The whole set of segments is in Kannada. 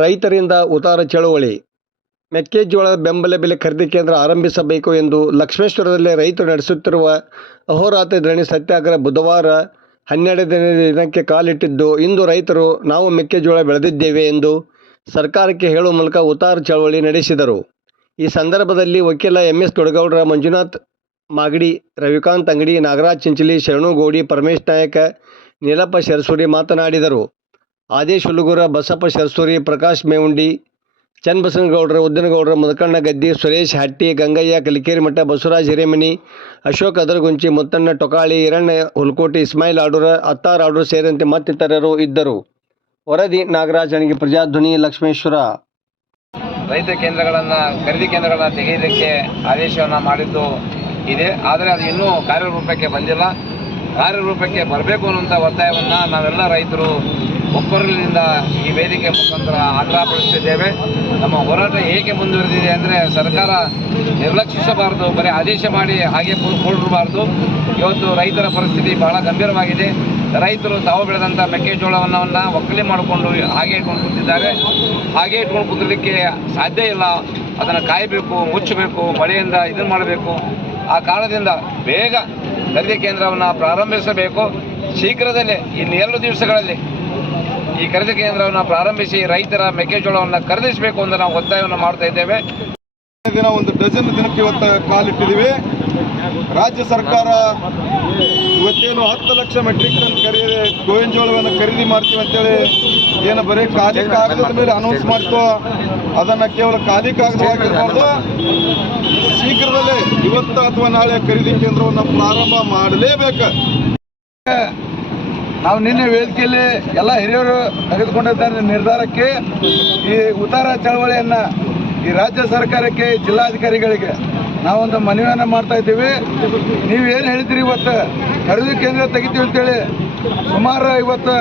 ರೈತರಿಂದ ಉತ್ತಾರ ಚಳವಳಿ. ಮೆಕ್ಕೆಜೋಳದ ಬೆಂಬಲ ಬೆಲೆ ಖರೀದಿ ಕೇಂದ್ರ ಆರಂಭಿಸಬೇಕು ಎಂದು ಲಕ್ಷ್ಮೇಶ್ವರದಲ್ಲಿ ರೈತರು ನಡೆಸುತ್ತಿರುವ ಅಹೋರಾತ್ರಿ ಧರಣಿ ಸತ್ಯಾಗ್ರಹ ಬುಧವಾರ 12ನೇ ದಿನಕ್ಕೆ ಕಾಲಿಟ್ಟಿದ್ದು, ಇಂದು ರೈತರು ನಾವು ಮೆಕ್ಕೆಜೋಳ ಬೆಳೆದಿದ್ದೇವೆ ಎಂದು ಸರ್ಕಾರಕ್ಕೆ ಹೇಳುವ ಮೂಲಕ ಉತ್ತಾರ ಚಳವಳಿ ನಡೆಸಿದರು. ಈ ಸಂದರ್ಭದಲ್ಲಿ ವಕೀಲ ಎಂ.ಎಸ್. ದೊಡ್ಡಗೌಡ್ರ, ಮಂಜುನಾಥ್ ಮಾಗಡಿ, ರವಿಕಾಂತ್ ಅಂಗಡಿ, ನಾಗರಾಜ್ ಚಿಂಚಲಿ, ಶರಣು ಗೌಡಿ, ಪರಮೇಶ್ ನಾಯಕ, ನೀಲಪ್ಪ ಶರಸೂರಿ ಮಾತನಾಡಿದರು. ಆದೇಶ್ ಹುಲಗೂರ, ಬಸಪ್ಪ ಶರಸೂರಿ, ಪ್ರಕಾಶ್ ಮೇವುಂಡಿ, ಚನ್ನಬಸನಗೌಡ್ರ, ಉದ್ದನಗೌಡ್ರ, ಮುದಕಣ್ಣ ಗದ್ದಿ, ಸುರೇಶ್ ಹಟ್ಟಿ, ಗಂಗಯ್ಯ ಕಲಿಕೇರಿಮಠ, ಬಸವರಾಜ್ ಹಿರೇಮನಿ, ಅಶೋಕ್ ಅದರಗುಂಚಿ, ಮುತ್ತಣ್ಣ ಟೊಕಾಳಿ, ಈರಣ್ಣ ಹುಲ್ಕೋಟಿ, ಇಸ್ಮಾಯಿಲ್ ಆಡೂರ, ಅತ್ತಾರ್ ಆಡೂರ ಸೇರಿದಂತೆ ಮತ್ತಿತರರು ಇದ್ದರು. ವರದಿ ನಾಗರಾಜ್ ಅಣಗಿ, ಪ್ರಜಾಧ್ವನಿ, ಲಕ್ಷ್ಮೇಶ್ವರ. ರೈತ ಕೇಂದ್ರಗಳನ್ನು ಖರೀದಿ ಕೇಂದ್ರಗಳನ್ನು ತೆಗೆಯಲಿಕ್ಕೆ ಆದೇಶವನ್ನು ಮಾಡಿದ್ದು ಇದೆ. ಆದರೆ ಅದು ಇನ್ನೂ ಕಾರ್ಯರೂಪಕ್ಕೆ ಬಂದಿಲ್ಲ. ಕಾರ್ಯರೂಪಕ್ಕೆ ಬರಬೇಕು ಅನ್ನುವಂಥ ಒತ್ತಾಯವನ್ನು ನಾವೆಲ್ಲ ರೈತರು ಒಕ್ಕೊರಲಿನಿಂದ ಈ ವೇದಿಕೆ ಮುಖಾಂತರ ಆಗ್ರಹಪಡಿಸುತ್ತಿದ್ದೇವೆ. ನಮ್ಮ ಹೋರಾಟ ಏಕೆ ಮುಂದುವರೆದಿದೆ ಅಂದರೆ, ಸರ್ಕಾರ ನಿರ್ಲಕ್ಷಿಸಬಾರದು, ಬರೀ ಆದೇಶ ಮಾಡಿ ಹಾಗೆ ಕೂಡಿರಬಾರ್ದು. ಇವತ್ತು ರೈತರ ಪರಿಸ್ಥಿತಿ ಬಹಳ ಗಂಭೀರವಾಗಿದೆ. ರೈತರು ತಾವು ಬೆಳೆದಂಥ ಮೆಕ್ಕೆಜೋಳವನ್ನು ಒಕ್ಕಲಿ ಮಾಡಿಕೊಂಡು ಹಾಗೆ ಇಟ್ಕೊಂಡು ಕೂತಿದ್ದಾರೆ. ಹಾಗೆ ಇಟ್ಕೊಂಡು ಕೂತಿರಲಿಕ್ಕೆ ಸಾಧ್ಯ ಇಲ್ಲ. ಅದನ್ನು ಕಾಯಬೇಕು, ಮುಚ್ಚಬೇಕು, ಮಳೆಯಿಂದ ಇದನ್ನು ಮಾಡಬೇಕು. ಆ ಕಾರಣದಿಂದ ಬೇಗ ಖರೀದಿ ಕೇಂದ್ರವನ್ನು ಪ್ರಾರಂಭಿಸಬೇಕು. ಶೀಘ್ರದಲ್ಲೇ ಇನ್ನು 2 ದಿವಸಗಳಲ್ಲಿ ಈ ಖರೀದಿ ಕೇಂದ್ರವನ್ನು ಪ್ರಾರಂಭಿಸಿ ರೈತರ ಮೆಕ್ಕೆಜೋಳವನ್ನು ಖರೀದಿಸಬೇಕು ಅಂತ ನಾವು ಒತ್ತಾಯವನ್ನು ಮಾಡ್ತಾ ಇದ್ದೇವೆ. ದಿನ 1 ಡಜನ್ ದಿನಕ್ಕೆ ಇವತ್ತು ಕಾಲಿಟ್ಟಿದ್ದೀವಿ. ರಾಜ್ಯ ಸರ್ಕಾರ ಇವತ್ತೇನು 10 ಲಕ್ಷ ಮೆಟ್ರಿಕ್ ಟನ್ ಗೋವಿನ ಜೋಳವನ್ನು ಖರೀದಿ ಮಾಡ್ತೀವಿ ಅಂತೇಳಿ ಏನು ಬರೀ ಖಾಲಿ ಕಾಗದದ ಮೇಲೆ ಅನೌನ್ಸ್ ಮಾಡ್ತು, ಅದನ್ನು ಕೇವಲ ಖಾಲಿ ಕಾಗದವಾಗಿರ್ಬಾರ್ದು. ಶೀಘ್ರದಲ್ಲೇ ಇವತ್ತು ಅಥವಾ ನಾಳೆ ಖರೀದಿ ಕೇಂದ್ರವನ್ನು ಪ್ರಾರಂಭ ಮಾಡಲೇಬೇಕು. ನಾವು ನಿನ್ನೆ ವೇದಿಕೆಯಲ್ಲಿ ಎಲ್ಲ ಹಿರಿಯರು ತೆಗೆದುಕೊಂಡಿದ್ದಾರೆ ನಿರ್ಧಾರಕ್ಕೆ ಈ ಉತ್ತಾರ ಚಳವಳಿಯನ್ನು ಈ ರಾಜ್ಯ ಸರ್ಕಾರಕ್ಕೆ, ಜಿಲ್ಲಾಧಿಕಾರಿಗಳಿಗೆ ನಾವೊಂದು ಮನವಿಯನ್ನು ಮಾಡ್ತಾ ಇದ್ದೀವಿ. ನೀವು ಏನು ಹೇಳಿದ್ರಿ, ಇವತ್ತು ಖರೀದಿ ಕೇಂದ್ರ ತೆಗಿತೀವಿ ಅಂತೇಳಿ ಸುಮಾರು ಇವತ್ತು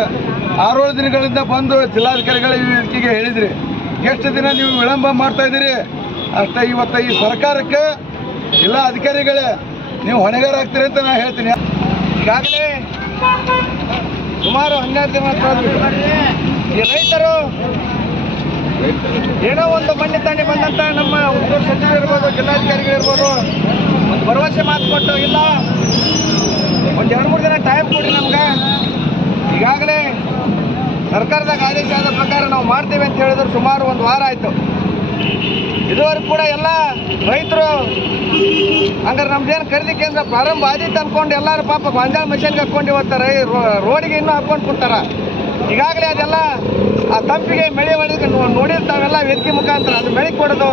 6-7 ದಿನಗಳಿಂದ ಬಂದು ಜಿಲ್ಲಾಧಿಕಾರಿಗಳ ಈ ವೇದಿಕೆಗೆ ಹೇಳಿದ್ರಿ. ಎಷ್ಟು ದಿನ ನೀವು ವಿಳಂಬ ಮಾಡ್ತಾ ಇದ್ದೀರಿ ಅಷ್ಟೇ. ಇವತ್ತು ಈ ಸರ್ಕಾರಕ್ಕೆ ಜಿಲ್ಲಾ ಅಧಿಕಾರಿಗಳೇ ನೀವು ಹೊಣೆಗಾರ ಆಗ್ತೀರಿ ಅಂತ ನಾನು ಹೇಳ್ತೀನಿ. ಈಗಾಗಲೇ ಸುಮಾರು 12 ದಿನ ಈ ರೈತರು ಏನೋ ಒಂದು ಮಣ್ಣಿ ತಾಂಡಿ ಬಂದಂಥ ನಮ್ಮ ಉಸ್ತುವಾರಿ ಸಚಿವರು ಇರ್ಬೋದು, ಜಿಲ್ಲಾಧಿಕಾರಿಗಳಿರ್ಬೋದು, ಒಂದು ಭರವಸೆ ಮಾತು ಕೊಟ್ಟು ಇಲ್ಲ, ಒಂದು 2-3 ದಿನ ಟೈಮ್ ಕೊಡಿ ನಮ್ಗೆ. ಈಗಾಗಲೇ ಸರ್ಕಾರದಾಗ ಆದೇಶ ಆದ ಪ್ರಕಾರ ನಾವು ಮಾಡ್ತೇವೆ ಅಂತ ಹೇಳಿದ್ರು ಸುಮಾರು 1 ವಾರ ಆಯಿತು. ಇದುವರೆಗೂ ಕೂಡ ಎಲ್ಲ ರೈತರು ಹಂಗಾರೆ ನಮ್ದೇನು ಖರೀದಿ ಕೇಂದ್ರ ಪ್ರಾರಂಭ ಆದಿತ್ತು ಅಂದ್ಕೊಂಡು ಎಲ್ಲರೂ ಪಾಪ ಗೊಂಜಾಳ ಮಿಷನ್ಗೆ ಹಾಕ್ಕೊಂಡು ಹೋಗ್ತಾರೆ, ರೋಡಿಗೆ ಇನ್ನೂ ಹಾಕ್ಕೊಂಡು ಕೊಡ್ತಾರ. ಈಗಾಗಲೇ ಅದೆಲ್ಲ ಆ ತಂಪಿಗೆ ಮಳೆ ಹೊಡೆದು ನೋಡಿರ್ತಾವೆಲ್ಲ ವೇದಿಕೆ ಮುಖಾಂತರ ಅದು ಬೆಳಗ್ಗೆ ಕೊಡೋದು